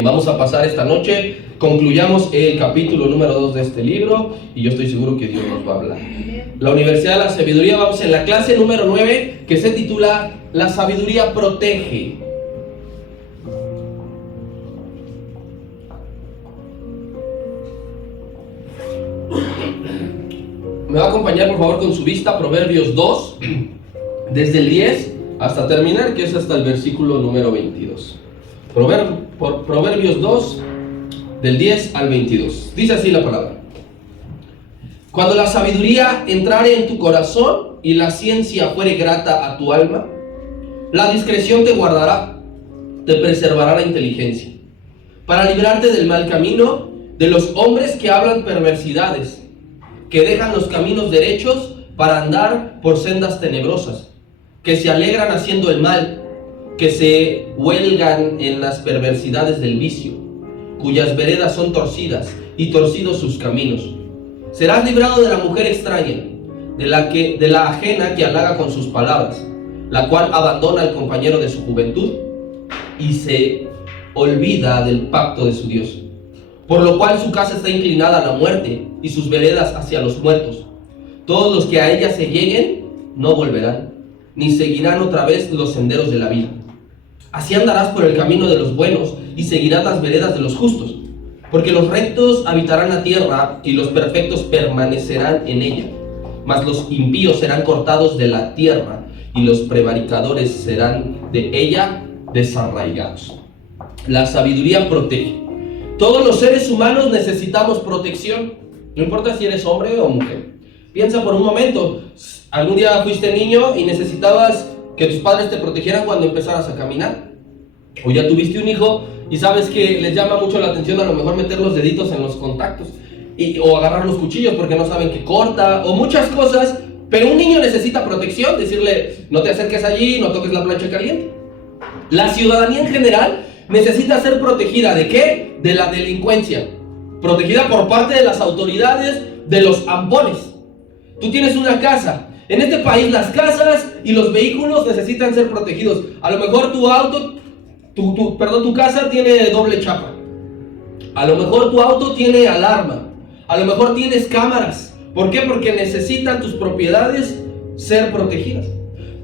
Vamos a pasar esta noche, concluyamos el capítulo número 2 de este libro y yo estoy seguro que Dios nos va a hablar. La Universidad de la Sabiduría, vamos en la clase número 9 que se titula La sabiduría protege. Me va a acompañar por favor con su vista Proverbios 2, desde el 10 hasta terminar, que es hasta el versículo número 22. Proverbios 2, del 10 al 22. Dice así la palabra: Cuando la sabiduría entrare en tu corazón y la ciencia fuere grata a tu alma, la discreción te guardará, te preservará la inteligencia, para librarte del mal camino, de los hombres que hablan perversidades, que dejan los caminos derechos para andar por sendas tenebrosas, que se alegran haciendo el mal, que se huelgan en las perversidades del vicio, cuyas veredas son torcidas y torcidos sus caminos. Serás librado de la mujer extraña, de la ajena que halaga con sus palabras, la cual abandona al compañero de su juventud y se olvida del pacto de su Dios. Por lo cual su casa está inclinada a la muerte y sus veredas hacia los muertos. Todos los que a ella se lleguen no volverán, ni seguirán otra vez los senderos de la vida. Así andarás por el camino de los buenos y seguirás las veredas de los justos, porque los rectos habitarán la tierra y los perfectos permanecerán en ella. Mas los impíos serán cortados de la tierra y los prevaricadores serán de ella desarraigados. La sabiduría protege. Todos los seres humanos necesitamos protección, no importa si eres hombre o mujer. Piensa por un momento, algún día fuiste niño y necesitabas que tus padres te protegieran cuando empezaras a caminar, o ya tuviste un hijo y sabes que les llama mucho la atención a lo mejor meter los deditos en los contactos o agarrar los cuchillos porque no saben que corta, o muchas cosas, pero un niño necesita protección, decirle no te acerques allí, no toques la plancha caliente. La ciudadanía en general necesita ser protegida. ¿De qué? De la delincuencia, protegida por parte de las autoridades, de los ampones. Tú tienes una casa. En este país las casas y los vehículos necesitan ser protegidos. A lo mejor tu auto, tu casa tiene doble chapa. A lo mejor tu auto tiene alarma. A lo mejor tienes cámaras. ¿Por qué? Porque necesitan tus propiedades ser protegidas.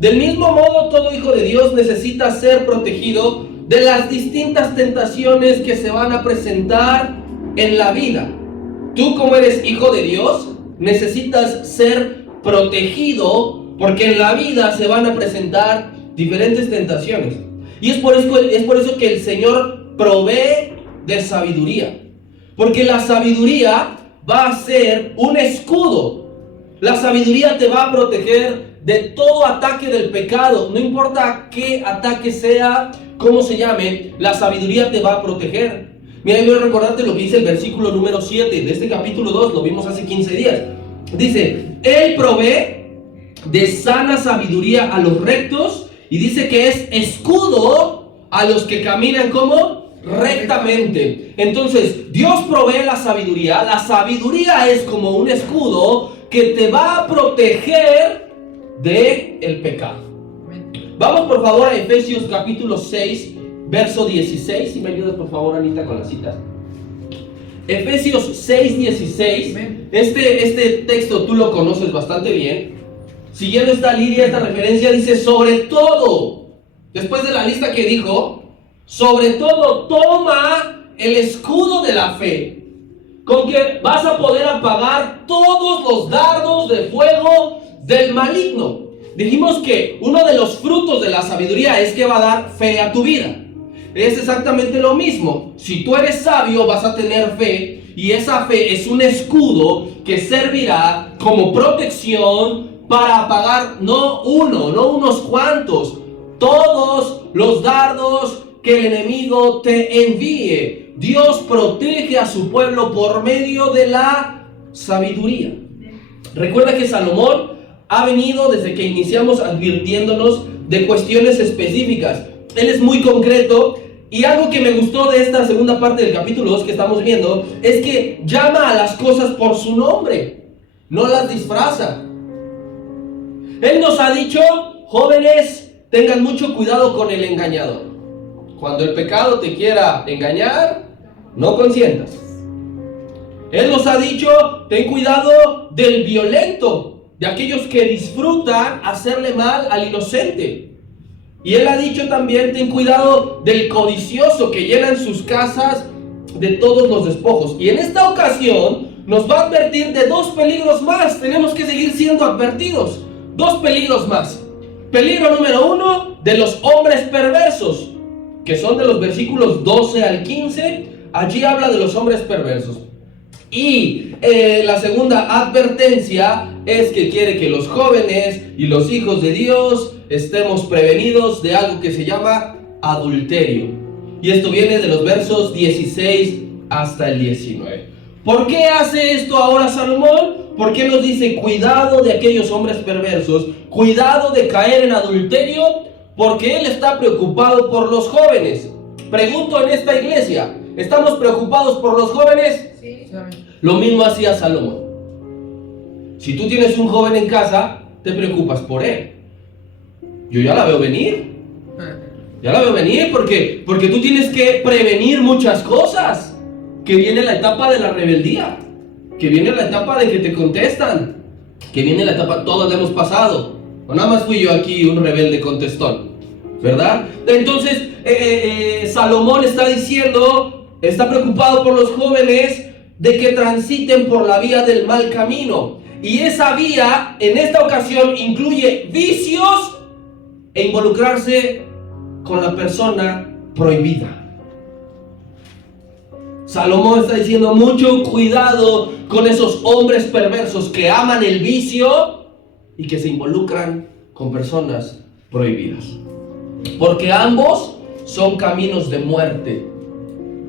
Del mismo modo, todo hijo de Dios necesita ser protegido de las distintas tentaciones que se van a presentar en la vida. Tú, como eres hijo de Dios, necesitas ser protegido, porque en la vida se van a presentar diferentes tentaciones. Y es por eso que el Señor provee de sabiduría, porque la sabiduría va a ser un escudo. La sabiduría te va a proteger de todo ataque del pecado, no importa qué ataque sea, cómo se llame, la sabiduría te va a proteger. Mira, yo voy a recordarte lo que dice el versículo número 7 de este capítulo 2, lo vimos hace 15 días. Dice, Él provee de sana sabiduría a los rectos, y dice que es escudo a los que caminan como rectamente. Entonces, Dios provee la sabiduría. La sabiduría es como un escudo que te va a proteger del pecado. Vamos por favor a Efesios capítulo 6, verso 16. Si me ayudas por favor, Anita, con las citas. Efesios 6, 16. Este texto tú lo conoces bastante bien. Siguiendo esta línea, esta referencia, dice: sobre todo, después de la lista que dijo, sobre todo toma el escudo de la fe, con que vas a poder apagar todos los dardos de fuego del maligno. Dijimos que uno de los frutos de la sabiduría es que va a dar fe a tu vida. Es exactamente lo mismo. Si tú eres sabio, vas a tener fe, y esa fe es un escudo que servirá como protección para apagar no uno, no unos cuantos, todos los dardos que el enemigo te envíe. Dios protege a su pueblo por medio de la sabiduría. Recuerda que Salomón ha venido desde que iniciamos advirtiéndonos de cuestiones específicas. Él es muy concreto, y algo que me gustó de esta segunda parte del capítulo 2 que estamos viendo es que llama a las cosas por su nombre, no las disfraza. Él nos ha dicho: jóvenes, tengan mucho cuidado con el engañador. Cuando el pecado te quiera engañar, no consientas. Él nos ha dicho, ten cuidado del violento, de aquellos que disfrutan hacerle mal al inocente. Y Él ha dicho también, ten cuidado del codicioso que llena en sus casas de todos los despojos. Y en esta ocasión nos va a advertir de dos peligros más. Tenemos que seguir siendo advertidos. Dos peligros más. Peligro número 1, de los hombres perversos, que son de los versículos 12 al 15. Allí habla de los hombres perversos. Y la segunda advertencia es que quiere que los jóvenes y los hijos de Dios estemos prevenidos de algo que se llama adulterio. Y esto viene de los versos 16 hasta el 19. ¿Por qué hace esto ahora Salomón? ¿Por qué nos dice cuidado de aquellos hombres perversos? Cuidado de caer en adulterio. Porque Él está preocupado por los jóvenes. Pregunto en esta iglesia, ¿estamos preocupados por los jóvenes? Sí. Lo mismo hacía Salomón. Si tú tienes un joven en casa, te preocupas por él. Yo ya la veo venir. Ya la veo venir porque tú tienes que prevenir muchas cosas. Que viene la etapa de la rebeldía. Que viene la etapa de que te contestan. Que viene la etapa, todos hemos pasado. O nada más fui yo aquí un rebelde contestón, ¿verdad? Entonces, Salomón está diciendo, está preocupado por los jóvenes de que transiten por la vía del mal camino. Y esa vía, en esta ocasión, incluye vicios e involucrarse con la persona prohibida. Salomón está diciendo mucho cuidado con esos hombres perversos que aman el vicio y que se involucran con personas prohibidas. Porque ambos son caminos de muerte.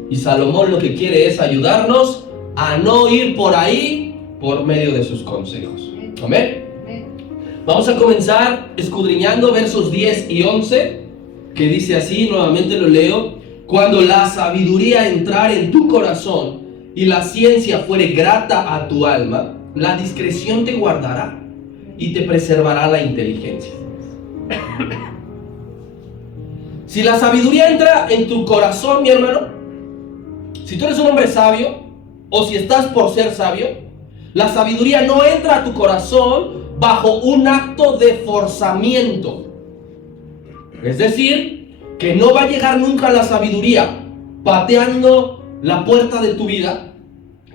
Y Salomón lo que quiere es ayudarnos a no ir por ahí por medio de sus consejos. Amén. Vamos a comenzar escudriñando versos 10 y 11, que dice así, nuevamente lo leo. Cuando la sabiduría entrare en tu corazón y la ciencia fuere grata a tu alma, la discreción te guardará y te preservará la inteligencia. Si la sabiduría entra en tu corazón, mi hermano, si tú eres un hombre sabio, o si estás por ser sabio, la sabiduría no entra a tu corazón bajo un acto de forzamiento. Es decir, que no va a llegar nunca la sabiduría pateando la puerta de tu vida,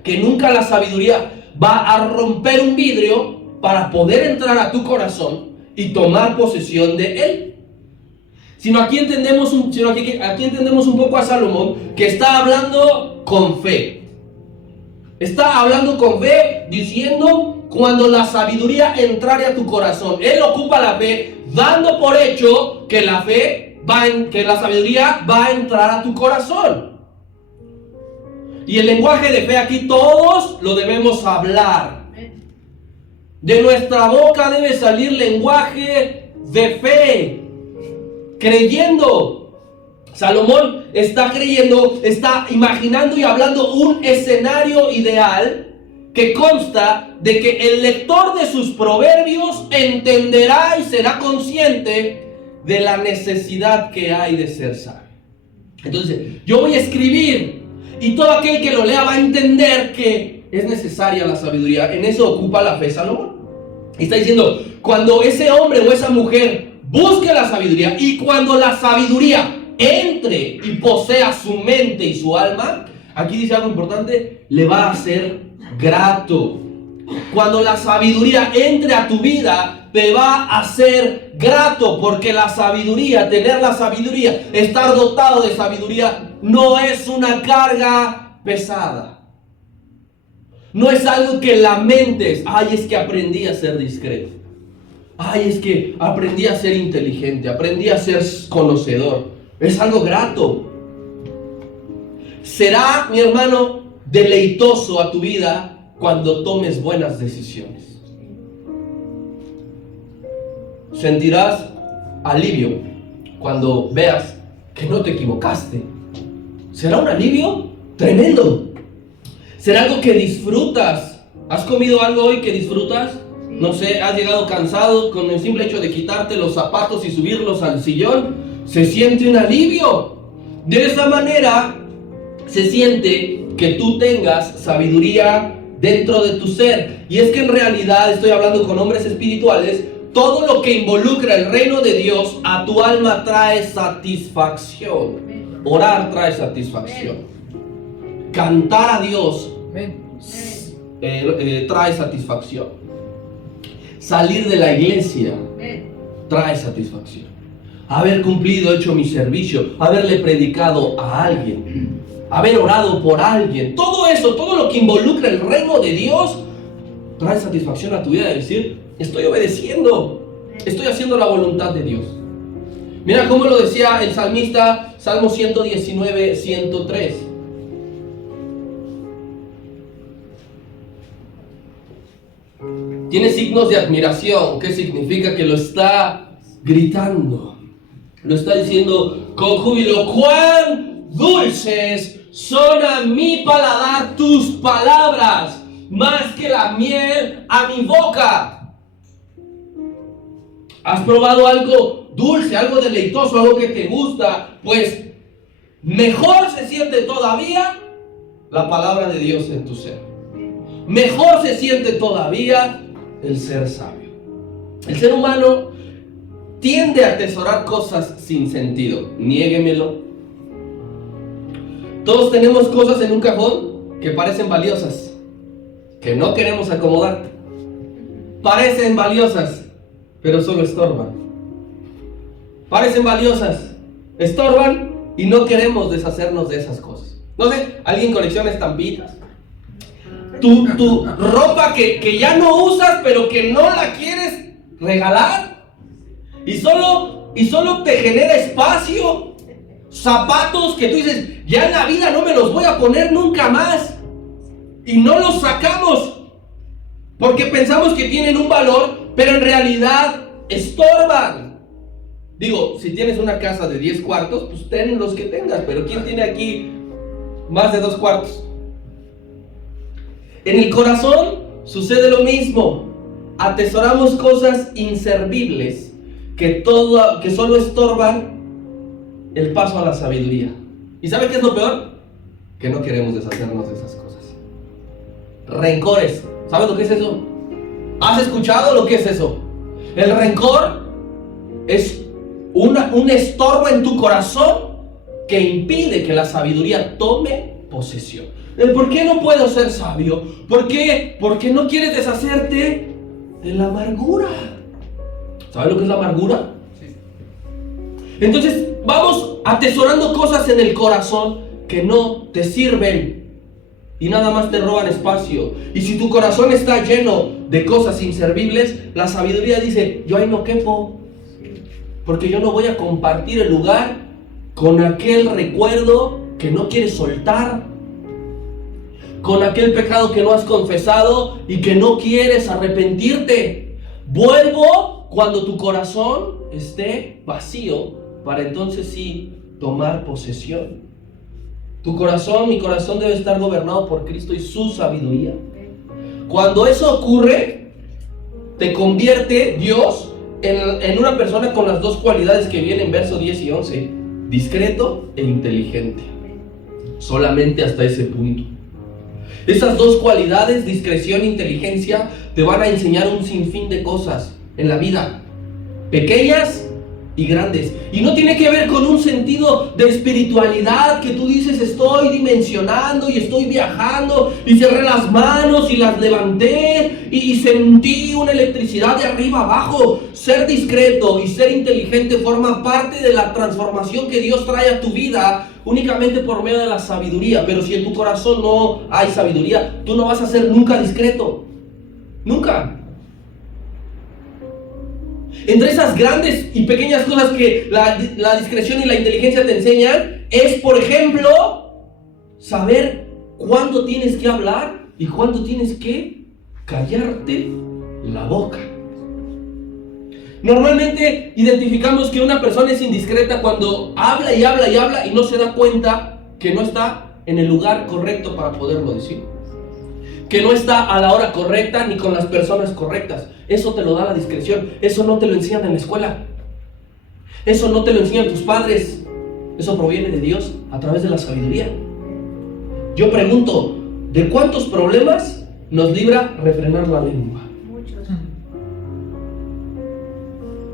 que nunca la sabiduría va a romper un vidrio para poder entrar a tu corazón y tomar posesión de él. Sino aquí entendemos un poco a Salomón, que está hablando con fe. Está hablando con fe, diciendo, cuando la sabiduría entrare a tu corazón. Él ocupa la fe, dando por hecho que la sabiduría va a entrar a tu corazón. Y el lenguaje de fe aquí todos lo debemos hablar. De nuestra boca debe salir lenguaje de fe, creyendo. Salomón está creyendo, está imaginando y hablando un escenario ideal que consta de que el lector de sus proverbios entenderá y será consciente de la necesidad que hay de ser sabio. Entonces, yo voy a escribir y todo aquel que lo lea va a entender que es necesaria la sabiduría. En eso ocupa la fe Salomón. Y está diciendo, cuando ese hombre o esa mujer busque la sabiduría y cuando la sabiduría entre y posea su mente y su alma, aquí dice algo importante, le va a ser grato. Cuando la sabiduría entre a tu vida, te va a ser grato, porque la sabiduría, tener la sabiduría, estar dotado de sabiduría, no es una carga pesada. No es algo que lamentes, ay, es que aprendí a ser discreto. Ay, es que aprendí a ser inteligente, aprendí a ser conocedor. Es algo grato. Será, mi hermano, deleitoso a tu vida cuando tomes buenas decisiones. Sentirás alivio cuando veas que no te equivocaste. Será un alivio tremendo. Será algo que disfrutas. ¿Has comido algo hoy que disfrutas? No sé, has llegado cansado con el simple hecho de quitarte los zapatos y subirlos al sillón. Se siente un alivio. De esta manera se siente que tú tengas sabiduría dentro de tu ser. Y es que en realidad, estoy hablando con hombres espirituales, todo lo que involucra el reino de Dios a tu alma trae satisfacción. Orar trae satisfacción. Cantar a Dios trae satisfacción. Salir de la iglesia trae satisfacción. Haber cumplido, hecho mi servicio, haberle predicado a alguien, haber orado por alguien, todo eso, todo lo que involucra el reino de Dios trae satisfacción a tu vida de decir: estoy obedeciendo, estoy haciendo la voluntad de Dios. Mira cómo lo decía el salmista, Salmo 119, 103. Tiene signos de admiración, que significa que lo está gritando, lo está diciendo con júbilo: cuán dulces son a mi paladar tus palabras, más que la miel a mi boca. ¿Has probado algo dulce, algo deleitoso, algo que te gusta? Pues mejor se siente todavía la palabra de Dios en tu ser. Mejor se siente todavía el ser sabio. El ser humano tiende a atesorar cosas sin sentido. Niéguemelo. Todos tenemos cosas en un cajón que parecen valiosas, que no queremos acomodar. Parecen valiosas, pero solo estorban. Parecen valiosas, estorban y no queremos deshacernos de esas cosas. No sé, ¿alguien colecciona estampitas? Tu ropa que ya no usas, pero que no la quieres regalar, y solo te genera espacio. Zapatos que tú dices: ya en la vida no me los voy a poner nunca más, y no los sacamos porque pensamos que tienen un valor, pero en realidad estorban. Digo, si tienes una casa de 10 cuartos, pues ten los que tengas, pero ¿quién tiene aquí más de 2 cuartos? En el corazón sucede lo mismo. Atesoramos cosas inservibles que solo estorban el paso a la sabiduría. ¿Y sabe qué es lo peor? Que no queremos deshacernos de esas cosas. Rencores. ¿Sabes lo que es eso? ¿Has escuchado lo que es eso? El rencor es un estorbo en tu corazón que impide que la sabiduría tome posesión. ¿Por qué no puedo ser sabio? ¿Por qué? Porque no quieres deshacerte de la amargura. ¿Sabes lo que es la amargura? Sí. Entonces vamos atesorando cosas en el corazón que no te sirven y nada más te roban espacio. Y si tu corazón está lleno de cosas inservibles, la sabiduría dice: yo ahí no quepo, porque yo no voy a compartir el lugar con aquel recuerdo que no quieres soltar, con aquel pecado que no has confesado y que no quieres arrepentirte. Vuelvo cuando tu corazón esté vacío, para entonces sí tomar posesión. Tu corazón, mi corazón, debe estar gobernado por Cristo y su sabiduría. Cuando eso ocurre, te convierte Dios en una persona con las dos cualidades que vienen en versos 10 y 11: discreto e inteligente. Solamente hasta ese punto. Esas dos cualidades, discreción e inteligencia, te van a enseñar un sinfín de cosas en la vida, pequeñas y grandes. Y no tiene que ver con un sentido de espiritualidad que tú dices: estoy dimensionando y estoy viajando y cerré las manos y las levanté y sentí una electricidad de arriba abajo. Ser discreto y ser inteligente forma parte de la transformación que Dios trae a tu vida únicamente por medio de la sabiduría. Pero si en tu corazón no hay sabiduría, tú no vas a ser nunca discreto. Nunca. Entre esas grandes y pequeñas cosas que la discreción y la inteligencia te enseñan es, por ejemplo, saber cuándo tienes que hablar y cuándo tienes que callarte la boca. Normalmente identificamos que una persona es indiscreta cuando habla y habla y habla y no se da cuenta que no está en el lugar correcto para poderlo decir, que no está a la hora correcta ni con las personas correctas. Eso te lo da la discreción. Eso no te lo enseñan en la escuela. Eso no te lo enseñan tus padres. Eso proviene de Dios a través de la sabiduría. Yo pregunto, ¿de cuántos problemas nos libra refrenar la lengua? Muchos.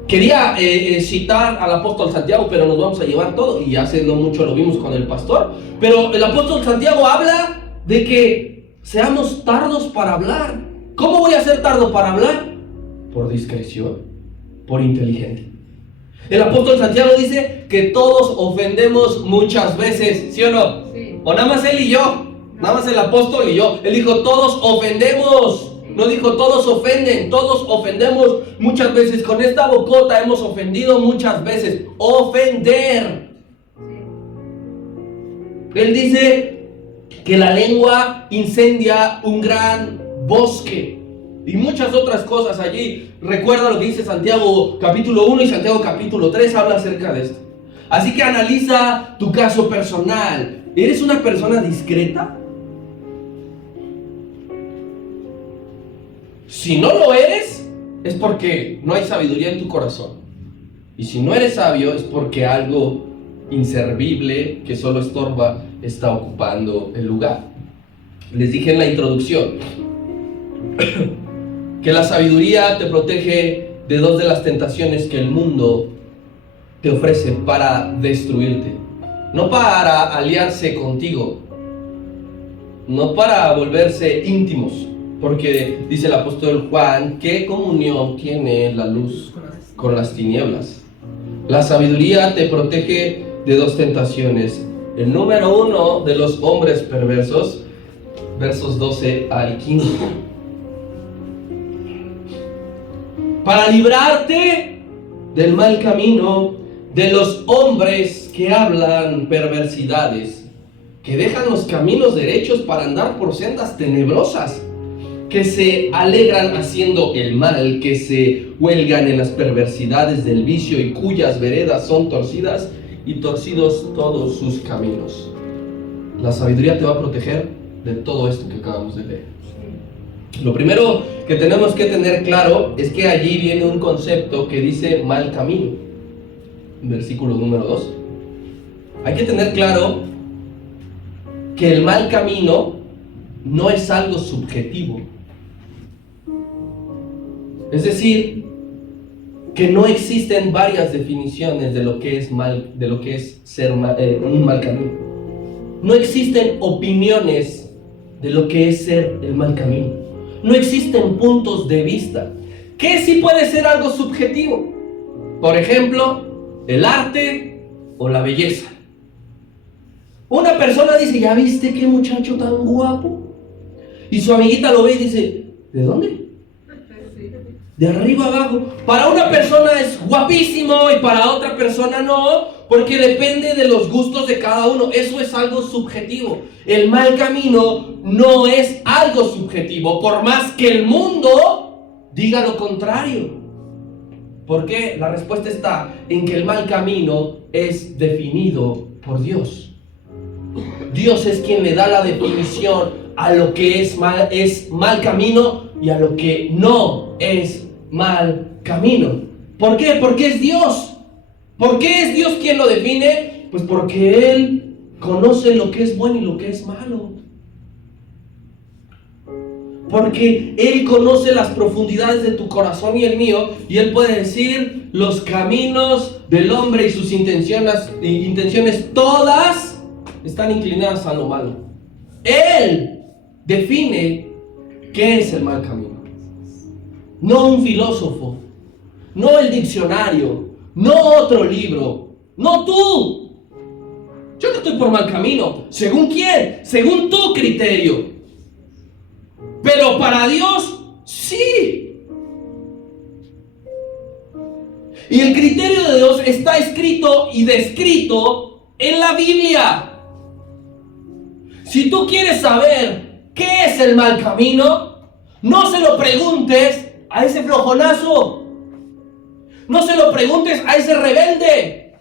Quería citar al apóstol Santiago, pero nos vamos a llevar todo, y hace no mucho lo vimos con el pastor. Pero el apóstol Santiago habla de que seamos tardos para hablar. ¿Cómo voy a ser tardo para hablar? Por discreción, por inteligente. El apóstol Santiago dice que todos ofendemos muchas veces, ¿sí o no? Sí. O nada más él y yo, nada más el apóstol y yo. Él dijo, todos ofendemos. No dijo, todos ofenden, todos ofendemos muchas veces. Con esta bocota hemos ofendido muchas veces. Ofender. Él dice que la lengua incendia un gran bosque. Y muchas otras cosas allí. Recuerda lo que dice Santiago capítulo 1 y Santiago capítulo 3 habla acerca de esto. Así que analiza tu caso personal. ¿Eres una persona discreta? Si no lo eres, es porque no hay sabiduría en tu corazón. Y si no eres sabio, es porque algo inservible que solo estorba está ocupando el lugar. Les dije en la introducción que la sabiduría te protege de dos de las tentaciones que el mundo te ofrece para destruirte. No para aliarse contigo, no para volverse íntimos, porque dice el apóstol Juan, ¿qué comunión tiene la luz con las tinieblas? La sabiduría te protege de dos tentaciones. El número uno de los hombres perversos, versos 12 al 15. Para librarte del mal camino de los hombres que hablan perversidades, que dejan los caminos derechos para andar por sendas tenebrosas, que se alegran haciendo el mal, que se huelgan en las perversidades del vicio y cuyas veredas son torcidas y torcidos todos sus caminos. La sabiduría te va a proteger de todo esto que acabamos de leer. Lo primero que tenemos que tener claro es que allí viene un concepto que dice mal camino. Versículo número 2. Hay que tener claro que el mal camino no es algo subjetivo. Es decir, que no existen varias definiciones de lo que es mal, de lo que es ser un mal camino. No existen opiniones de lo que es ser el mal camino. No existen puntos de vista. ¿Qué sí puede ser algo subjetivo? Por ejemplo, el arte o la belleza. Una persona dice, ¿ya viste qué muchacho tan guapo? Y su amiguita lo ve y dice, ¿de dónde? De arriba abajo. Para una persona es guapísimo y para otra persona no, porque depende de los gustos de cada uno. Eso es algo subjetivo. El mal camino no es algo subjetivo, por más que el mundo diga lo contrario. ¿Por qué? La respuesta está en que el mal camino es definido por Dios. Dios es quien le da la definición a lo que es mal camino y a lo que no es mal camino. ¿Por qué? Porque es Dios. ¿Por qué es Dios quien lo define? Pues porque Él conoce lo que es bueno y lo que es malo. Porque Él conoce las profundidades de tu corazón y el mío, y Él puede decir los caminos del hombre y sus intenciones todas están inclinadas a lo malo. Él define qué es el mal camino. No un filósofo, no el diccionario, no otro libro, no tú. Yo no estoy por mal camino. ¿Según quién? Según tu criterio. Pero para Dios, sí. Y el criterio de Dios está escrito y descrito en la Biblia. Si tú quieres saber qué es el mal camino, no se lo preguntes a ese flojonazo. No se lo preguntes a ese rebelde.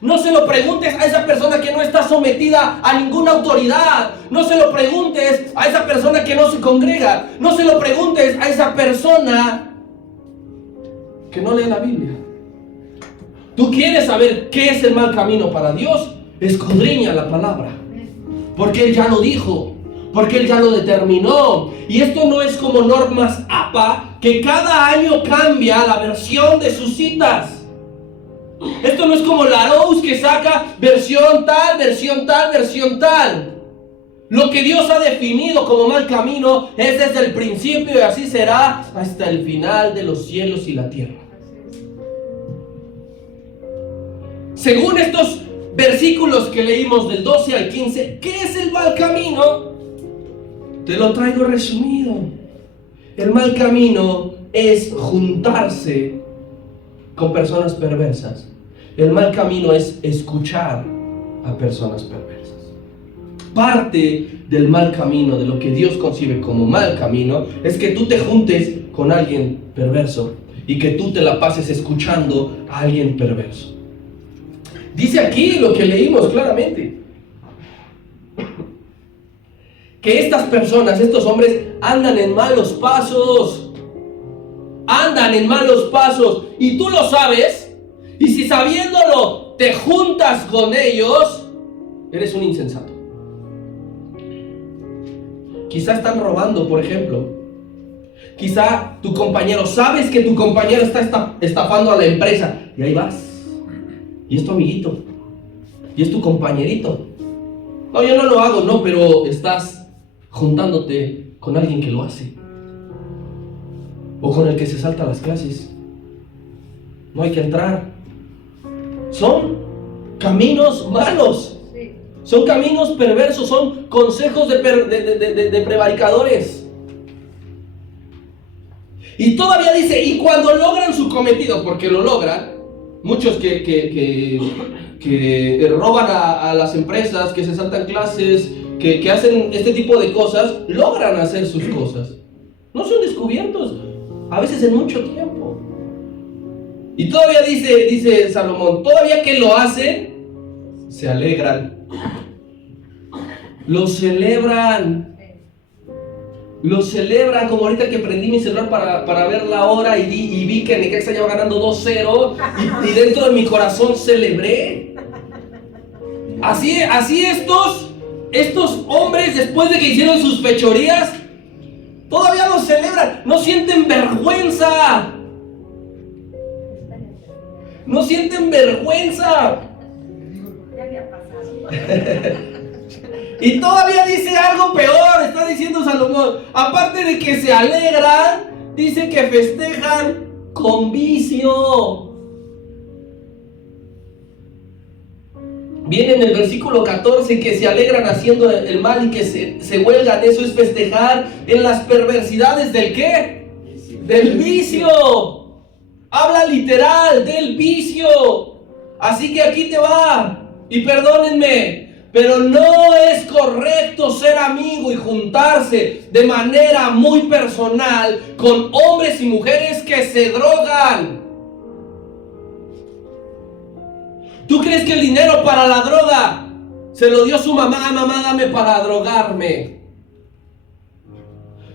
No se lo preguntes a esa persona que no está sometida a ninguna autoridad. No se lo preguntes a esa persona que no se congrega. No se lo preguntes a esa persona que no lee la Biblia. ¿Tú quieres saber qué es el mal camino para Dios? escudriña la palabra, porque Él ya lo dijo, porque Él ya lo determinó. Y esto no es como normas APA, que cada año cambia la versión de sus citas. Esto no es como la Rose, que saca versión tal, versión tal, versión tal. Lo que Dios ha definido como mal camino es desde el principio, y así será hasta el final de los cielos y la tierra. Según estos versículos que leímos del 12 al 15, ¿qué es el mal camino? Te lo traigo resumido. El mal camino es juntarse con personas perversas. El mal camino es escuchar a personas perversas. Parte del mal camino, de lo que Dios concibe como mal camino, es que tú te juntes con alguien perverso y que tú te la pases escuchando a alguien perverso. Dice aquí lo que leímos claramente, que estas personas, estos hombres, andan en malos pasos. Andan en malos pasos. Y tú lo sabes. Y si sabiéndolo te juntas con ellos, eres un insensato. Quizá están robando, por ejemplo. Quizá tu compañero, sabes que tu compañero está estafando a la empresa. Y ahí vas. Y es tu amiguito. Y es tu compañerito. No, yo no lo hago, no, pero estás juntándote con alguien que lo hace. O con el que se salta las clases. No hay que entrar. Son caminos malos. Son caminos perversos. Son consejos de prevaricadores. Y todavía dice, y cuando logran su cometido, porque lo logran, muchos que roban a las empresas, que se saltan clases, que hacen este tipo de cosas, logran hacer sus cosas. No son descubiertos, a veces en mucho tiempo. Y todavía dice Salomón, todavía que lo hacen, se alegran. Lo celebran. Lo celebran, como ahorita que prendí mi celular para ver la hora y vi que Necaxa ya va ganando 2-0 y dentro de mi corazón celebré. Así estos hombres, después de que hicieron sus fechorías, todavía lo celebran. No sienten vergüenza. No sienten vergüenza. Ya había pasado. Y todavía dice algo peor, está diciendo Salomón. Aparte de que se alegran, dice que festejan con vicio. Viene en el versículo 14 que se alegran haciendo el mal y que se huelgan. Eso es festejar en las perversidades ¿del qué? Del vicio. Habla literal del vicio. Así que aquí te va. Y perdónenme, pero no es correcto ser amigo y juntarse de manera muy personal con hombres y mujeres que se drogan. ¿Tú crees que el dinero para la droga se lo dio su mamá? Mamá, dame para drogarme.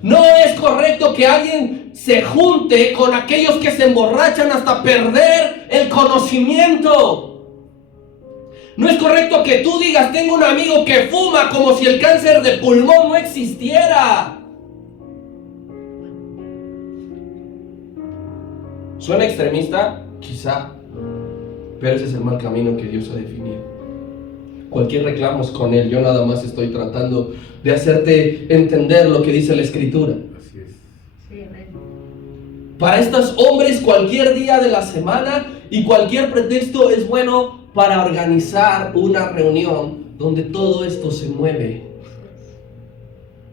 No es correcto que alguien se junte con aquellos que se emborrachan hasta perder el conocimiento. No es correcto que tú digas, tengo un amigo que fuma, como si el cáncer de pulmón no existiera. ¿Suena extremista? Quizá. Pero ese es el mal camino que Dios ha definido. Cualquier reclamo es con Él. Yo nada más estoy tratando de hacerte entender lo que dice la Escritura. Así es. Sí, amén. Para estos hombres, cualquier día de la semana y cualquier pretexto es bueno para organizar una reunión donde todo esto se mueve.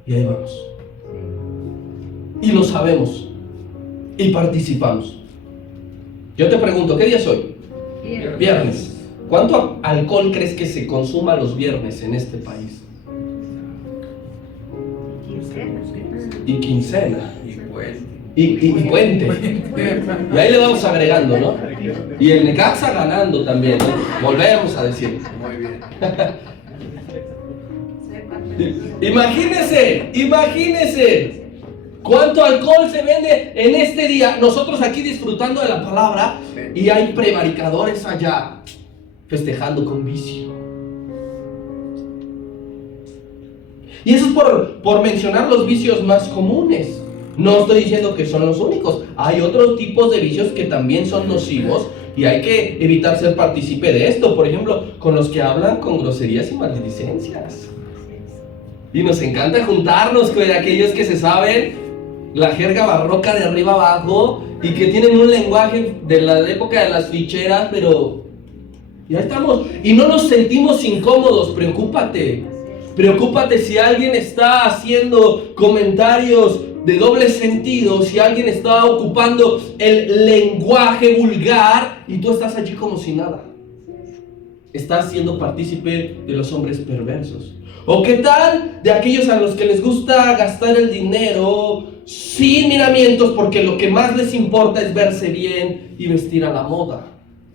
Y ahí vamos. Y lo sabemos. Y participamos. Yo te pregunto, ¿qué día es hoy? Viernes. ¿Cuánto alcohol crees que se consuma los viernes en este país? Y quincena. Y puente. Y ahí le vamos agregando, ¿no? Y el Necaxa ganando también, ¿no? Volvemos a decir. Muy bien. Imagínese cuánto alcohol se vende en este día. Nosotros aquí disfrutando de la palabra y hay prevaricadores allá festejando con vicio. Y eso es por mencionar los vicios más comunes. No estoy diciendo que son los únicos. Hay otros tipos de vicios que también son nocivos y hay que evitar ser partícipe de esto. Por ejemplo, con los que hablan con groserías y maledicencias. Y nos encanta juntarnos con aquellos que se saben la jerga barroca de arriba abajo y que tienen un lenguaje de la época de las ficheras, pero ya estamos. Y no nos sentimos incómodos. Preocúpate si alguien está haciendo comentarios de doble sentido, si alguien está ocupando el lenguaje vulgar y tú estás allí como si nada. Estás siendo partícipe de los hombres perversos. ¿O qué tal de aquellos a los que les gusta gastar el dinero sin miramientos porque lo que más les importa es verse bien y vestir a la moda?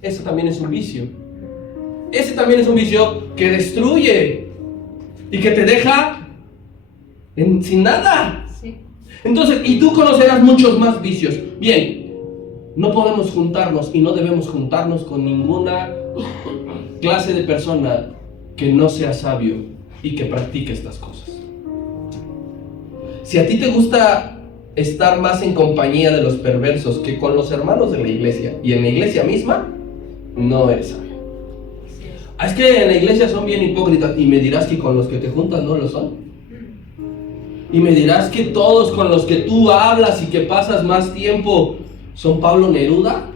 Eso también es un vicio. Ese también es un vicio que destruye y que te deja sin nada. Sí. Entonces, y tú conocerás muchos más vicios. Bien, no podemos juntarnos y no debemos juntarnos con ninguna clase de persona que no sea sabio y que practique estas cosas. Si a ti te gusta estar más en compañía de los perversos que con los hermanos de la iglesia y en la iglesia misma, no eres sabio. Es que en la iglesia son bien hipócritas y me dirás que con los que te juntas no lo son. Y me dirás que todos con los que tú hablas y que pasas más tiempo son Pablo Neruda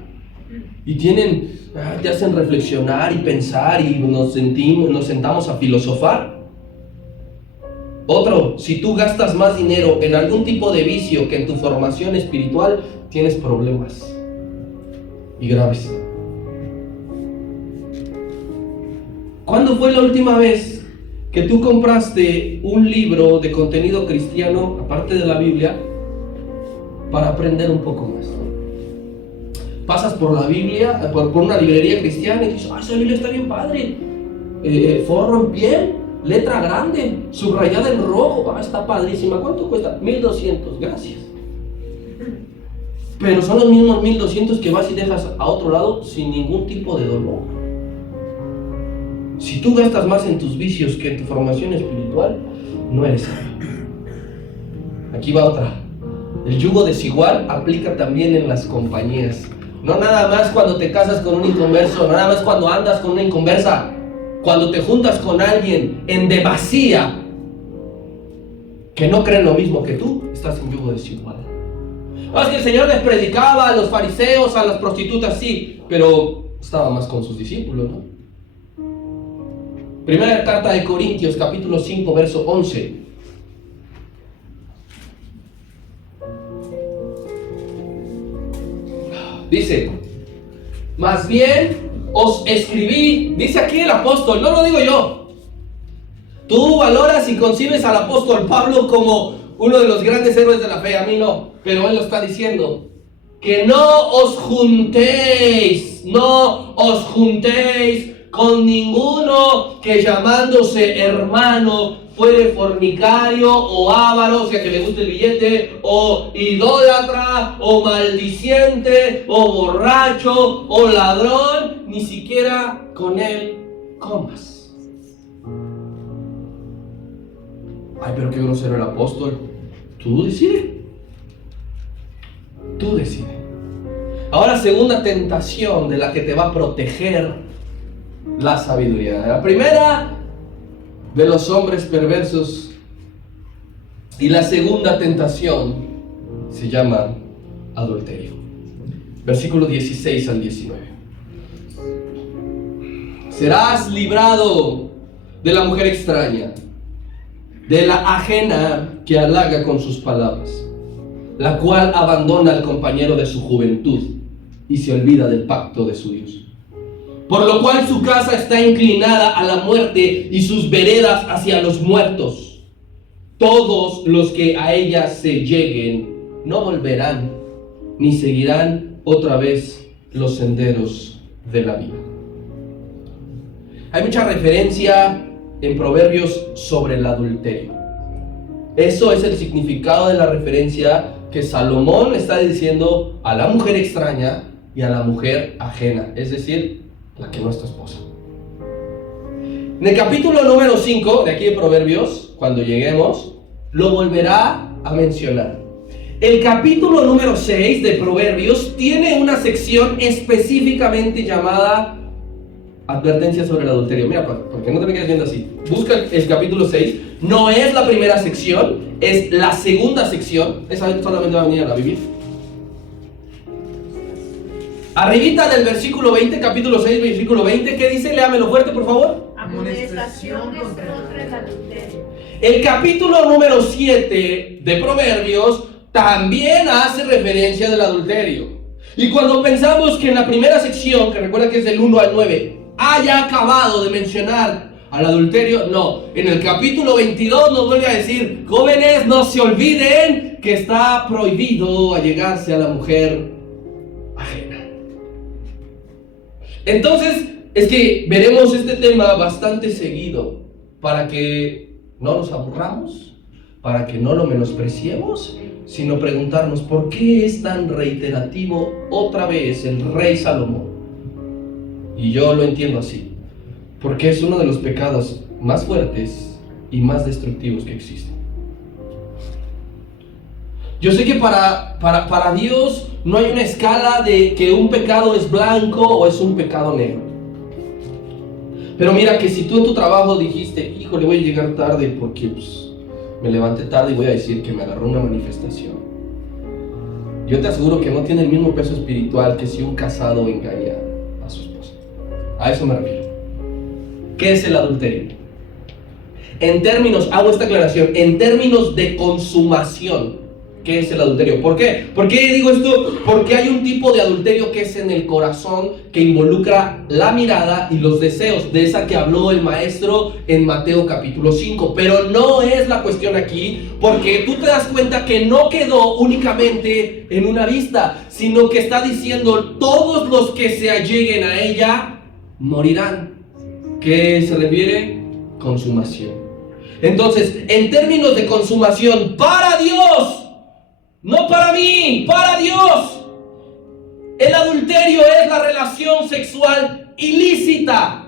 y te hacen reflexionar y pensar y nos sentamos a filosofar. Otro, si tú gastas más dinero en algún tipo de vicio que en tu formación espiritual, tienes problemas y graves. ¿Cuándo fue la última vez que tú compraste un libro de contenido cristiano, aparte de la Biblia, para aprender un poco más? Pasas por la Biblia, por una librería cristiana y dices, esa Biblia está bien padre, forro en piel, letra grande, subrayada en rojo, está padrísima. ¿Cuánto cuesta? 1,200, gracias. Pero son los mismos 1,200 que vas y dejas a otro lado sin ningún tipo de dolor. Si tú gastas más en tus vicios que en tu formación espiritual, no eres sabio. Aquí va otra. El yugo desigual aplica también en las compañías. No nada más cuando te casas con un inconverso, no nada más cuando andas con una inconversa. Cuando te juntas con alguien en demasía que no cree lo mismo que tú, estás en yugo desigual. No, es que el Señor les predicaba a los fariseos, a las prostitutas, sí, pero estaba más con sus discípulos, ¿no? Primera carta de Corintios, capítulo 5, verso 11. Dice, más bien os escribí, dice aquí el apóstol, no lo digo yo. Tú valoras y concibes al apóstol Pablo como uno de los grandes héroes de la fe, a mí no, pero él lo está diciendo. Que no os juntéis con ninguno que llamándose hermano fuere fornicario o avaro, o sea que le guste el billete, o idólatra, o maldiciente, o borracho, o ladrón, ni siquiera con él comas. Ay, pero qué grosero el apóstol. Tú decide. Tú decide. Ahora, segunda tentación de la que te va a proteger la sabiduría. La primera, de los hombres perversos. Y la segunda tentación se llama adulterio. Versículo 16 al 19. Serás librado de la mujer extraña, de la ajena que halaga con sus palabras, la cual abandona al compañero de su juventud y se olvida del pacto de su Dios. Por lo cual su casa está inclinada a la muerte y sus veredas hacia los muertos. Todos los que a ella se lleguen no volverán, ni seguirán otra vez los senderos de la vida. Hay mucha referencia en Proverbios sobre el adulterio. Eso es el significado de la referencia que Salomón está diciendo a la mujer extraña y a la mujer ajena, es decir, la que no es tu esposa. En el capítulo número 5 de aquí de Proverbios, cuando lleguemos, lo volverá a mencionar. El capítulo número 6 de Proverbios tiene una sección específicamente llamada Advertencia sobre el adulterio. Mira, porque no te me quedes viendo así. Busca el capítulo 6. No es la primera sección, es la segunda sección. Esa solamente va a venir a la Biblia. Arribita del versículo 20, capítulo 6, versículo 20, ¿qué dice? Léamelo fuerte, por favor. Amonestación es contra el adulterio. El capítulo número 7 de Proverbios también hace referencia del adulterio. Y cuando pensamos que en la primera sección, que recuerda que es del 1 al 9, haya acabado de mencionar al adulterio, no. En el capítulo 22 nos vuelve a decir: jóvenes, no se olviden que está prohibido allegarse a la mujer ajena. Entonces, es que veremos este tema bastante seguido para que no nos aburramos, para que no lo menospreciemos, sino preguntarnos por qué es tan reiterativo otra vez el rey Salomón. Y yo lo entiendo así, porque es uno de los pecados más fuertes y más destructivos que existen. Yo sé que para Dios no hay una escala de que un pecado es blanco o es un pecado negro. Pero mira que si tú en tu trabajo dijiste: híjole, voy a llegar tarde porque me levanté tarde y voy a decir que me agarró una manifestación, yo te aseguro que no tiene el mismo peso espiritual que si un casado engaña a su esposa. A eso me refiero. ¿Qué es el adulterio? En términos, hago esta aclaración, en términos de consumación, ¿qué es el adulterio? ¿Por qué? ¿Por qué digo esto? Porque hay un tipo de adulterio que es en el corazón, que involucra la mirada y los deseos, de esa que habló el maestro en Mateo capítulo 5. Pero no es la cuestión aquí, porque tú te das cuenta que no quedó únicamente en una vista, sino que está diciendo: todos los que se alleguen a ella morirán. ¿Qué se refiere? Consumación. Entonces, en términos de consumación, para Dios, no para mí, para Dios, el adulterio es la relación sexual ilícita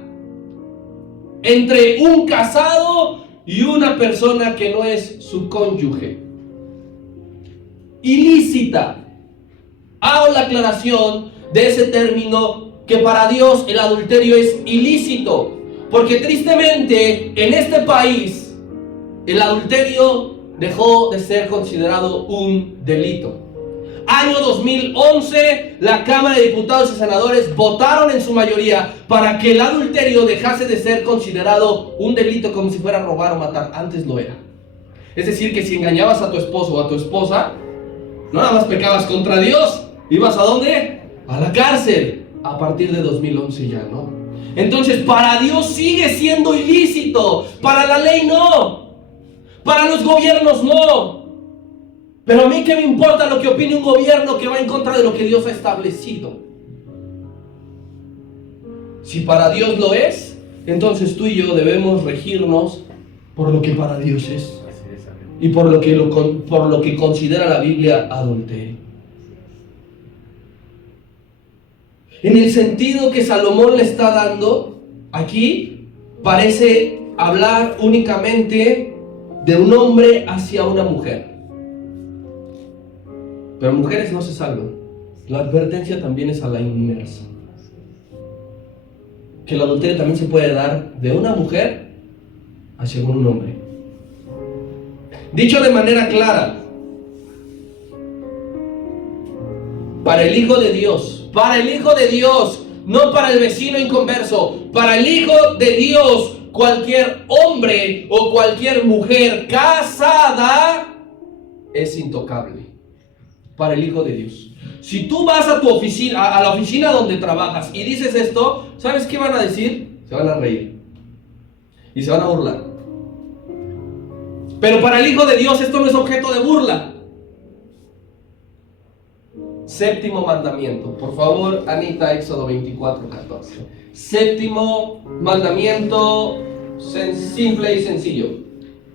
entre un casado y una persona que no es su cónyuge. Ilícita. Hago la aclaración de ese término, que para Dios el adulterio es ilícito, porque tristemente en este país el adulterio dejó de ser considerado un delito. Año 2011, la Cámara de Diputados y Senadores votaron en su mayoría para que el adulterio dejase de ser considerado un delito, como si fuera robar o matar. Antes lo era. Es decir, que si engañabas a tu esposo o a tu esposa, no nada más pecabas contra Dios, ibas ¿a dónde? A la cárcel. A partir de 2011 ya no. Entonces, para Dios sigue siendo ilícito, para la ley no, para los gobiernos no. Pero a mí qué me importa lo que opine un gobierno que va en contra de lo que Dios ha establecido. Si para Dios lo es, entonces tú y yo debemos regirnos por lo que para Dios es y por lo que considera la Biblia adulterio. En el sentido que Salomón le está dando aquí, parece hablar únicamente de un hombre hacia una mujer. Pero mujeres no se salvan. La advertencia también es a la inversa. Que el adulterio también se puede dar de una mujer hacia un hombre. Dicho de manera clara, para el Hijo de Dios, no para el vecino inconverso, para el Hijo de Dios, cualquier hombre o cualquier mujer casada es intocable. Para el Hijo de Dios. Si tú vas a tu oficina, a la oficina donde trabajas y dices esto, ¿sabes qué van a decir? Se van a reír y se van a burlar. Pero para el Hijo de Dios esto no es objeto de burla. Séptimo mandamiento. Por favor, Anita, Éxodo 24:14. Séptimo mandamiento, simple y sencillo.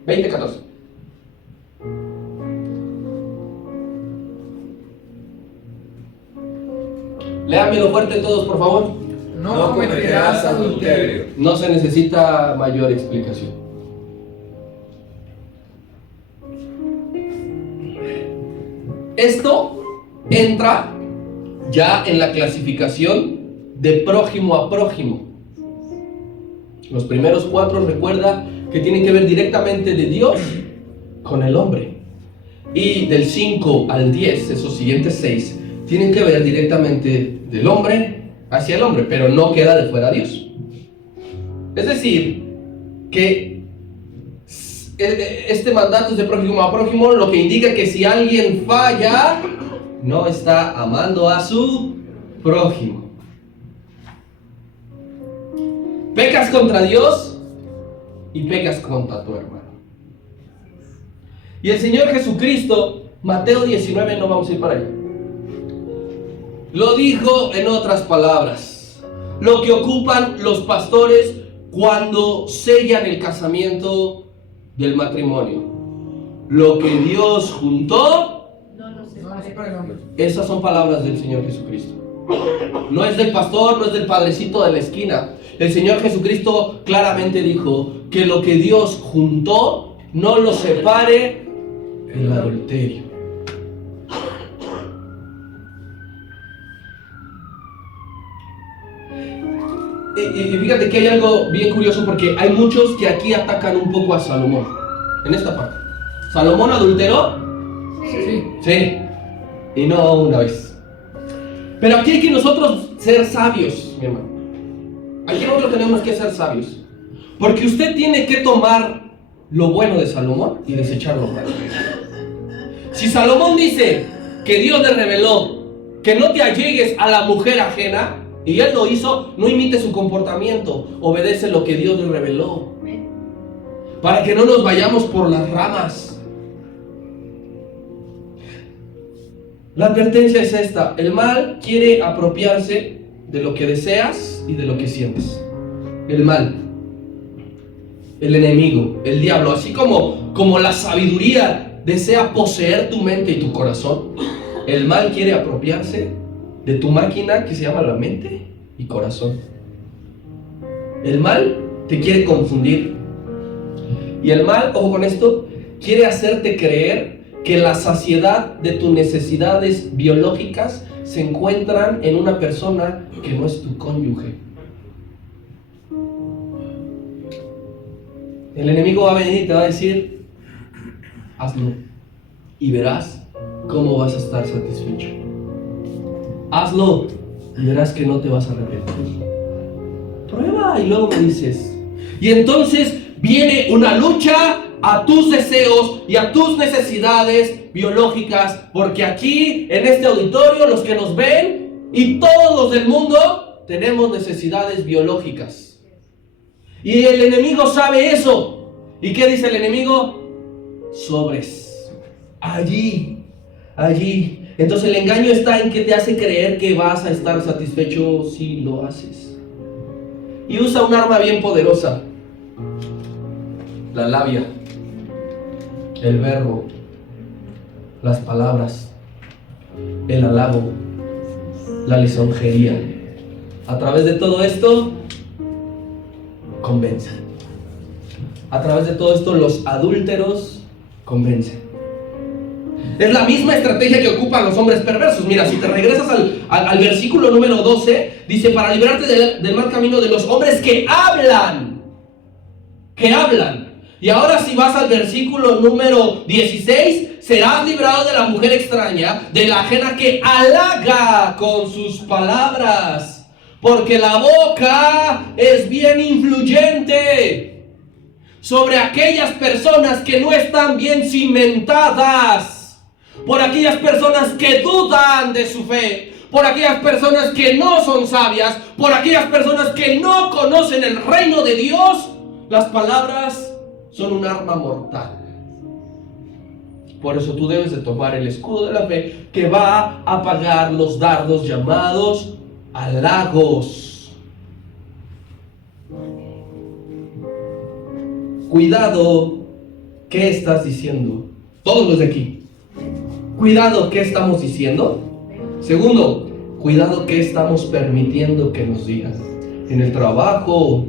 20:14. Léanmelo fuerte todos, por favor. no cometerás adulterio. No se necesita mayor explicación. Esto entra ya en la clasificación de prójimo a prójimo. Los primeros 4 recuerda que tienen que ver directamente de Dios con el hombre. Y del 5 al 10, esos siguientes 6, tienen que ver directamente del hombre hacia el hombre, pero no queda de fuera Dios. Es decir, que este mandato es de prójimo a prójimo, lo que indica que si alguien falla, no está amando a su prójimo. Pecas contra Dios y pecas contra tu hermano. Y el Señor Jesucristo, Mateo 19, no vamos a ir para allá, lo dijo en otras palabras: lo que ocupan los pastores cuando sellan el casamiento del matrimonio. Lo que Dios juntó, No lo sé. No, así para el hombre. esas son palabras del Señor Jesucristo. No es del pastor, no es del padrecito de la esquina. El Señor Jesucristo claramente dijo que lo que Dios juntó, no lo separe el adulterio. Y fíjate que hay algo bien curioso, porque hay muchos que aquí atacan un poco a Salomón en esta parte. ¿Salomón adulteró? Sí. Sí, y no una vez. Pero aquí hay que nosotros ser sabios, mi hermano. Aquí nosotros tenemos que ser sabios, porque usted tiene que tomar lo bueno de Salomón y desechar lo malo. Si Salomón dice que Dios le reveló que no te allegues a la mujer ajena, y él lo hizo, no imite su comportamiento, obedece lo que Dios le reveló, para que no nos vayamos por las ramas. La advertencia es esta: el mal quiere apropiarse de lo que deseas y de lo que sientes. El mal, el enemigo, el diablo, así como la sabiduría desea poseer tu mente y tu corazón, el mal quiere apropiarse de tu máquina que se llama la mente y corazón. El mal te quiere confundir. Y el mal, ojo con esto, quiere hacerte creer que la saciedad de tus necesidades biológicas se encuentran en una persona que no es tu cónyuge. El enemigo va a venir y te va a decir: hazlo y verás cómo vas a estar satisfecho. Hazlo y verás que no te vas a arrepentir. Prueba y luego me dices. Y entonces viene una lucha a tus deseos y a tus necesidades biológicas, porque aquí en este auditorio, los que nos ven y todos los del mundo tenemos necesidades biológicas. Y el enemigo sabe eso. ¿Y qué dice el enemigo? Sobres. Allí. Entonces el engaño está en que te hace creer que vas a estar satisfecho si lo haces. Y usa un arma bien poderosa: la labia, el verbo, las palabras, el halago, la lisonjería. A través de todo esto, convencen. A través de todo esto, los adúlteros convencen. Es la misma estrategia que ocupan los hombres perversos. Mira, si te regresas al versículo número 12, dice: para librarte del mal camino de los hombres que hablan. Y ahora si vas al versículo número 16, serás librado de la mujer extraña, de la ajena que halaga con sus palabras, porque la boca es bien influyente sobre aquellas personas que no están bien cimentadas, por aquellas personas que dudan de su fe, por aquellas personas que no son sabias, por aquellas personas que no conocen el reino de Dios. Las palabras son un arma mortal. Por eso tú debes de tomar el escudo de la fe, que va a apagar los dardos llamados halagos. Cuidado, ¿qué estás diciendo? Todos los de aquí. Cuidado, ¿qué estamos diciendo? Segundo, cuidado, ¿qué estamos permitiendo que nos digan? en el trabajo.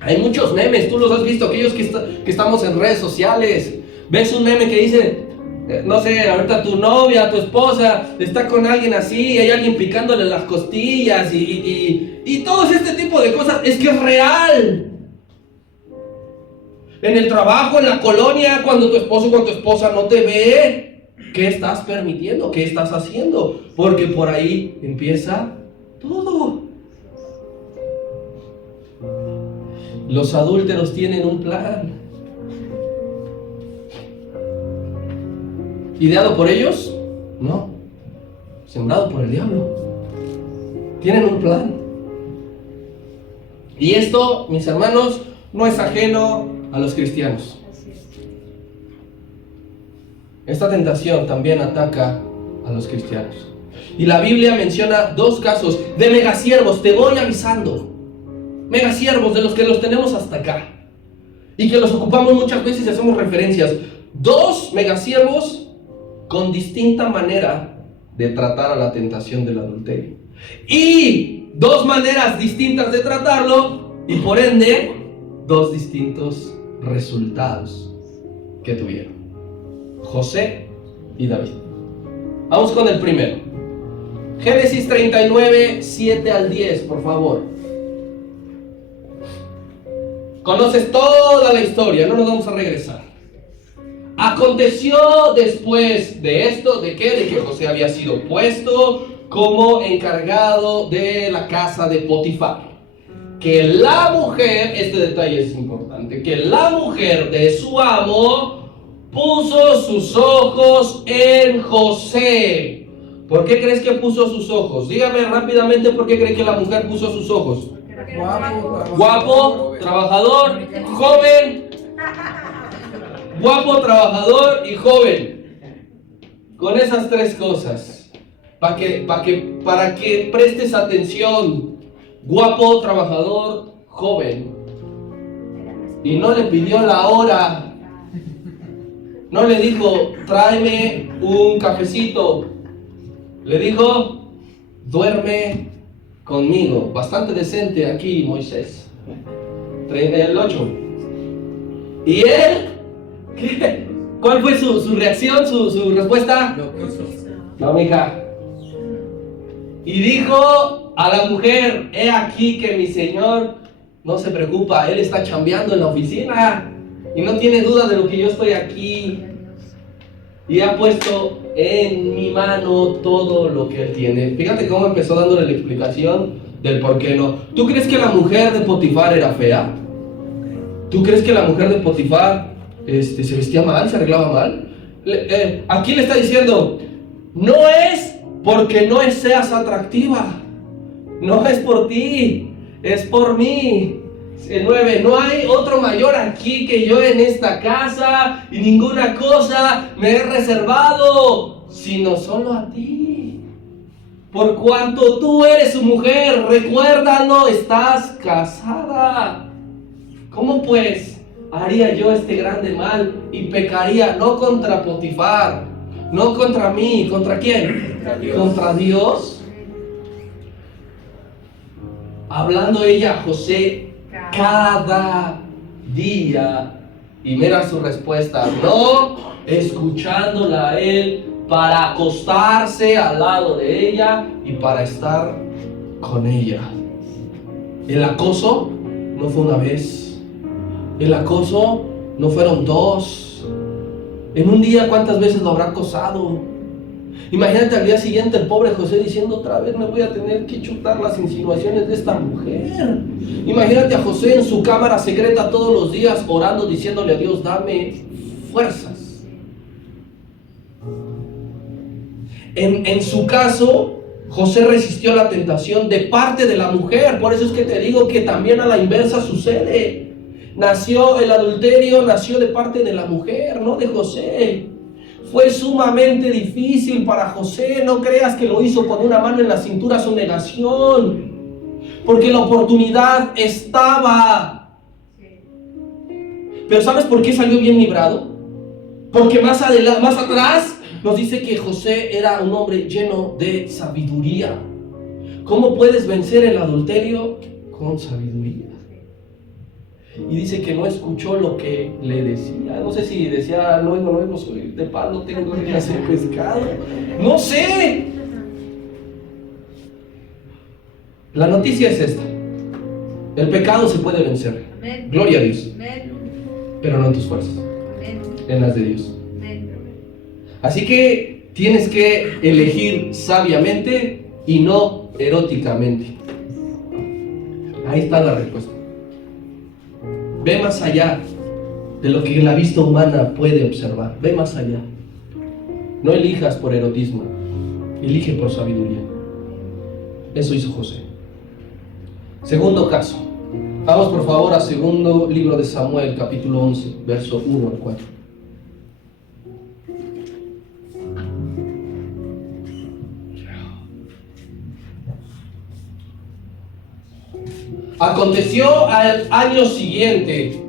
Hay muchos memes, tú los has visto, aquellos que estamos en redes sociales. Ves un meme que dice, no sé, ahorita tu novia, tu esposa está con alguien así, hay alguien picándole las costillas y todo este tipo de cosas. Es que es real. En el trabajo, en la colonia, cuando tu esposo o tu esposa no te ve, ¿qué estás permitiendo? ¿Qué estás haciendo? Porque por ahí empieza todo. Los adúlteros tienen un plan. ¿Ideado por ellos? No. Sembrado por el diablo. Tienen un plan. Y esto, mis hermanos, no es ajeno a los cristianos. Esta tentación también ataca a los cristianos. Y la Biblia menciona 2 casos de megasiervos. Te voy avisando. Megasiervos, de los que los tenemos hasta acá. Y que los ocupamos muchas veces y hacemos referencias. 2 megasiervos con distinta manera de tratar a la tentación del adulterio. Y 2 maneras distintas de tratarlo. Y por ende, 2 distintos resultados que tuvieron. José y David. Vamos con el primero. Génesis 39, 7 al 10, por favor. Conoces toda la historia, no nos vamos a regresar. Aconteció después de esto, ¿de qué? De que José había sido puesto como encargado de la casa de Potifar. Que la mujer, este detalle es importante, que la mujer de su amo puso sus ojos en José. ¿Por qué crees que puso sus ojos? Dígame rápidamente por qué cree que la mujer puso sus ojos. Guapo, trabajador, joven. Guapo, trabajador y joven. Con esas 3 cosas. Para que prestes atención. Guapo, trabajador, joven. Y no le pidió la hora. No le dijo, tráeme un cafecito. Le dijo, duerme conmigo. Bastante decente aquí, Moisés. El 8. ¿Y él? ¿Qué? ¿Cuál fue su reacción, su respuesta? No, mija. Y dijo a la mujer, he aquí que mi señor no se preocupa, él está chambeando en la oficina y no tiene duda de lo que yo estoy aquí. Y ha puesto en mi mano todo lo que él tiene. Fíjate cómo empezó dándole la explicación del por qué no. ¿Tú crees que la mujer de Potifar era fea? ¿Tú crees que la mujer de Potifar se vestía mal, se arreglaba mal? Aquí le está diciendo, no es porque no seas atractiva, no es por ti, es por mí. El 9, no hay otro mayor aquí que yo en esta casa, y ninguna cosa me he reservado, sino solo a ti. Por cuanto tú eres su mujer, recuérdalo, estás casada. ¿Cómo pues haría yo este grande mal y pecaría no contra Potifar, no contra mí? ¿Contra quién? ¿Contra Dios? Hablando ella a José cada día, y mira su respuesta, no escuchándola a él para acostarse al lado de ella y para estar con ella. El acoso no fue una vez, el acoso no fueron 2. En un día, ¿cuántas veces lo habrá acosado? Imagínate al día siguiente el pobre José diciendo, otra vez me voy a tener que chutar las insinuaciones de esta mujer. Imagínate a José en su cámara secreta todos los días orando, diciéndole a Dios, dame fuerzas. En su caso, José resistió la tentación de parte de la mujer. Por eso es que te digo que también a la inversa sucede. El adulterio nació de parte de la mujer, no de José. Fue sumamente difícil para José. No creas que lo hizo con una mano en la cintura, su negación, porque la oportunidad estaba. Pero ¿sabes por qué salió bien librado? Porque más atrás nos dice que José era un hombre lleno de sabiduría. ¿Cómo puedes vencer el adulterio? con sabiduría. Y dice que no escuchó lo que le decía. No sé si decía, no, soy de palo, tengo que hacer pescado. No sé. La noticia es esta. El pecado se puede vencer. Amén. Gloria a Dios. Amén. Pero no en tus fuerzas, Amén. en las de Dios. Amén. Así que tienes que elegir sabiamente y no eróticamente. Ahí está la respuesta. Ve más allá de lo que la vista humana puede observar. Ve más allá. No elijas por erotismo, elige por sabiduría. Eso hizo José. Segundo caso. Vamos por favor a segundo libro de Samuel, capítulo 11, verso 1 al 4. Aconteció al año siguiente,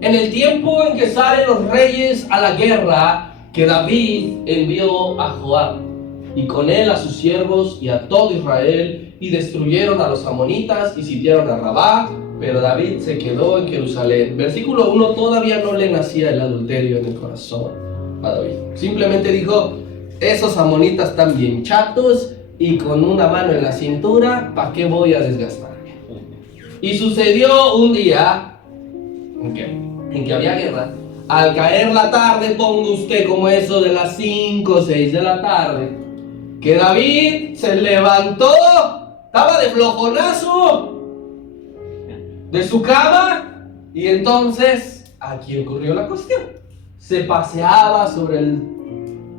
en el tiempo en que salen los reyes a la guerra, que David envió a Joab, y con él a sus siervos y a todo Israel, y destruyeron a los amonitas y sitiaron a Rabá, pero David se quedó en Jerusalén. Versículo 1, todavía no le nacía el adulterio en el corazón a David. Simplemente dijo, esos amonitas están bien chatos y con una mano en la cintura, ¿para qué voy a desgastarme? Y sucedió un día en que había guerra. Al caer la tarde, ponga usted como eso de las 5 o 6 de la tarde, que David se levantó, estaba de flojonazo de su cama, y entonces aquí ocurrió la cuestión. Se paseaba sobre el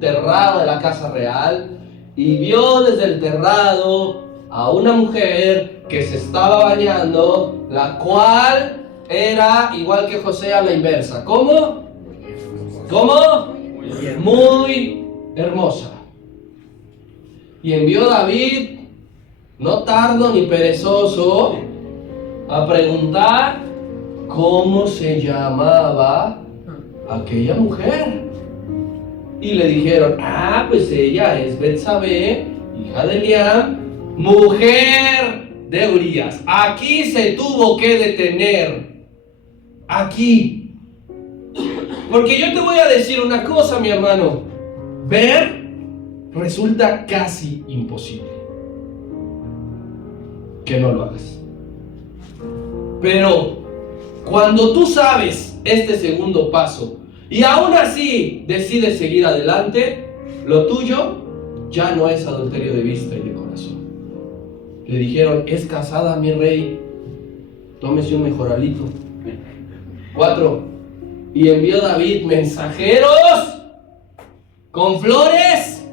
terrado de la casa real y vio desde el terrado a una mujer que se estaba bañando, la cual era igual que José a la inversa. ¿Cómo? ¿Cómo? Muy hermosa. Y envió David, no tardo ni perezoso, a preguntar cómo se llamaba aquella mujer. Y le dijeron, pues ella es Betsabé, hija de Eliam, mujer de Urías. Aquí se tuvo que detener. Aquí. Porque yo te voy a decir una cosa, mi hermano. Ver resulta casi imposible. Que no lo hagas. Pero cuando tú sabes este segundo paso y aún así decides seguir adelante, lo tuyo ya no es adulterio de vista y de corazón. Le dijeron, es casada, mi rey, tómese un mejoralito. 4. Y envió David mensajeros con flores.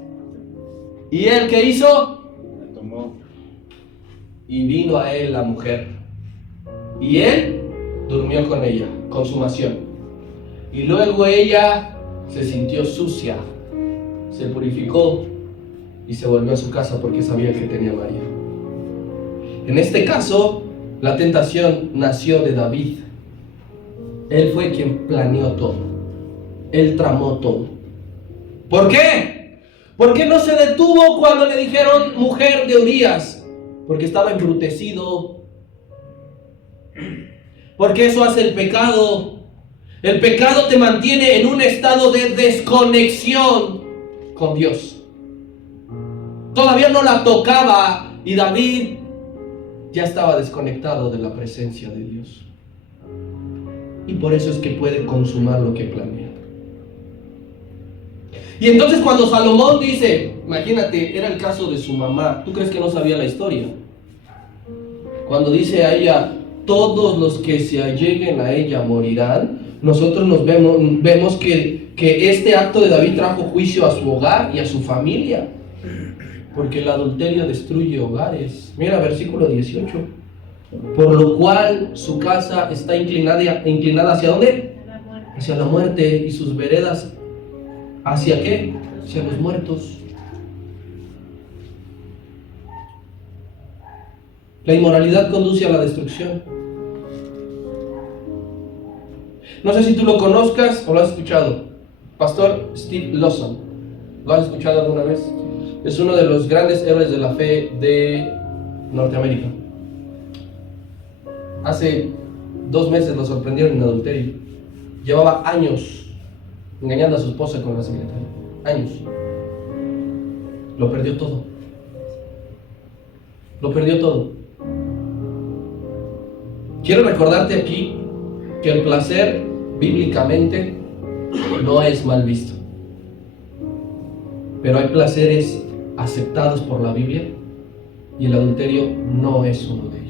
¿Y él qué hizo? Y vino a él la mujer. Y él durmió con ella, consumación. Y luego ella se sintió sucia, se purificó y se volvió a su casa porque sabía que tenía marido. En este caso, la tentación nació de David. Él fue quien planeó todo. Él tramó todo. ¿Por qué? ¿Por qué no se detuvo cuando le dijeron mujer de Urías? Porque estaba embrutecido. Porque eso hace el pecado. El pecado te mantiene en un estado de desconexión con Dios. Todavía no la tocaba y David ya estaba desconectado de la presencia de Dios. Y por eso es que puede consumar lo que planea. Y entonces cuando Salomón dice, imagínate, era el caso de su mamá. ¿Tú crees que no sabía la historia? Cuando dice a ella, todos los que se alleguen a ella morirán. Nosotros vemos que este acto de David trajo juicio a su hogar y a su familia. Porque el adulterio destruye hogares. Mira, versículo 18. Por lo cual su casa está inclinada ¿hacia dónde? Hacia la muerte, y sus veredas ¿hacia qué? Hacia los muertos. La inmoralidad conduce a la destrucción. No sé si tú lo conozcas o lo has escuchado. Pastor Steve Lawson. ¿Lo has escuchado alguna vez? Es uno de los grandes héroes de la fe de Norteamérica. Hace 2 meses lo sorprendieron en adulterio. Llevaba años engañando a su esposa con la secretaria. Años. Lo perdió todo. Lo perdió todo. Quiero recordarte aquí que el placer bíblicamente no es mal visto. Pero hay placeres aceptados por la Biblia y el adulterio no es uno de ellos.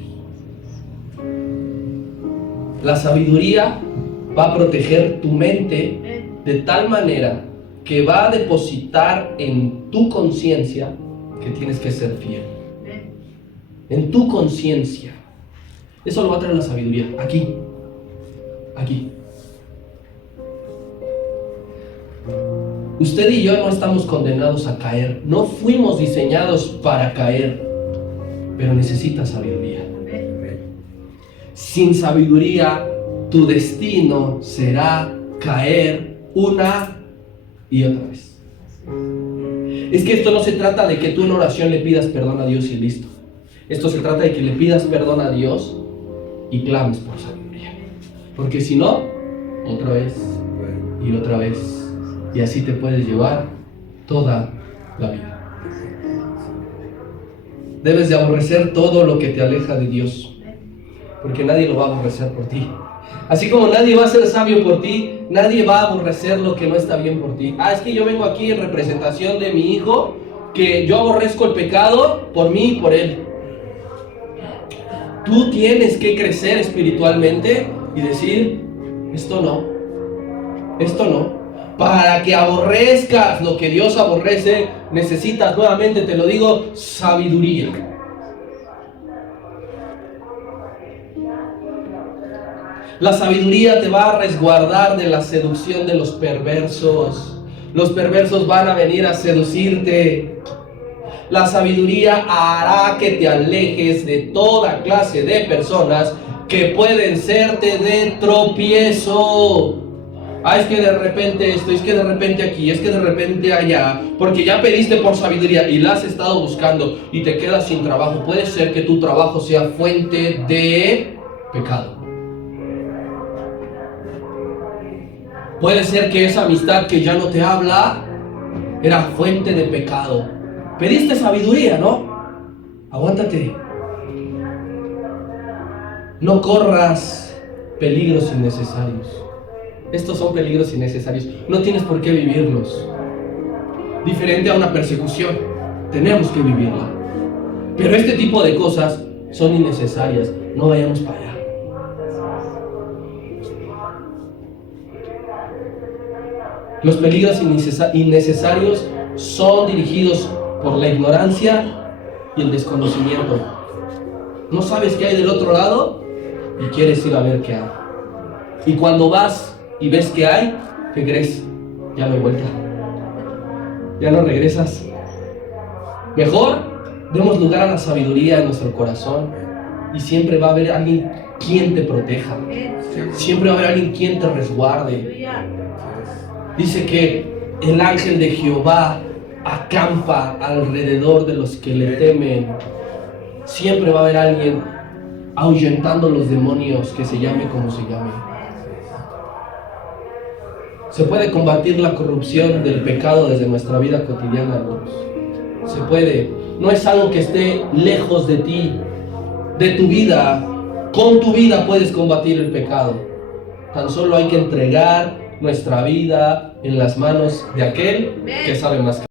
La sabiduría va a proteger tu mente de tal manera que va a depositar en tu conciencia que tienes que ser fiel. En tu conciencia. Eso lo va a traer la sabiduría. Aquí. Aquí. Usted y yo no estamos condenados a caer. No fuimos diseñados para caer. Pero necesitas sabiduría. Sin sabiduría, tu destino será caer una y otra vez. Es que esto no se trata de que tú en oración le pidas perdón a Dios y listo. Esto se trata de que le pidas perdón a Dios y clames por sabiduría. Porque si no, otra vez y otra vez. Y así te puedes llevar toda la vida. Debes de aborrecer todo lo que te aleja de Dios. Porque nadie lo va a aborrecer por ti. Así como nadie va a ser sabio por ti, nadie va a aborrecer lo que no está bien por ti. Es que yo vengo aquí en representación de mi hijo, que yo aborrezco el pecado por mí y por él. Tú tienes que crecer espiritualmente y decir, esto no. Para que aborrezcas lo que Dios aborrece, necesitas, nuevamente te lo digo, sabiduría. La sabiduría te va a resguardar de la seducción de los perversos. Los perversos van a venir a seducirte. La sabiduría hará que te alejes de toda clase de personas que pueden serte de tropiezo. Es que de repente esto, es que de repente aquí, es que de repente allá, porque ya pediste por sabiduría y la has estado buscando y te quedas sin trabajo. Puede ser que tu trabajo sea fuente de pecado. Puede ser que esa amistad que ya no te habla era fuente de pecado. Pediste sabiduría, ¿no? Aguántate. No corras peligros innecesarios. Estos son peligros innecesarios. No tienes por qué vivirlos. Diferente a una persecución. Tenemos que vivirla. Pero este tipo de cosas son innecesarias. No vayamos para allá. Los peligros innecesarios son dirigidos por la ignorancia y el desconocimiento. No sabes qué hay del otro lado y quieres ir a ver qué hay. Y cuando vas y ves qué hay, ¿qué crees? Ya no hay vuelta. Ya no regresas. Mejor demos lugar a la sabiduría en nuestro corazón y siempre va a haber alguien quien te proteja. Siempre va a haber alguien quien te resguarde. Dice que el ángel de Jehová acampa alrededor de los que le temen. Siempre va a haber alguien ahuyentando los demonios, que se llame como se llame. Se puede combatir la corrupción del pecado desde nuestra vida cotidiana, hermanos. Se puede. No es algo que esté lejos de ti, de tu vida. Con tu vida puedes combatir el pecado. Tan solo hay que entregar nuestra vida en las manos de aquel que sabe más que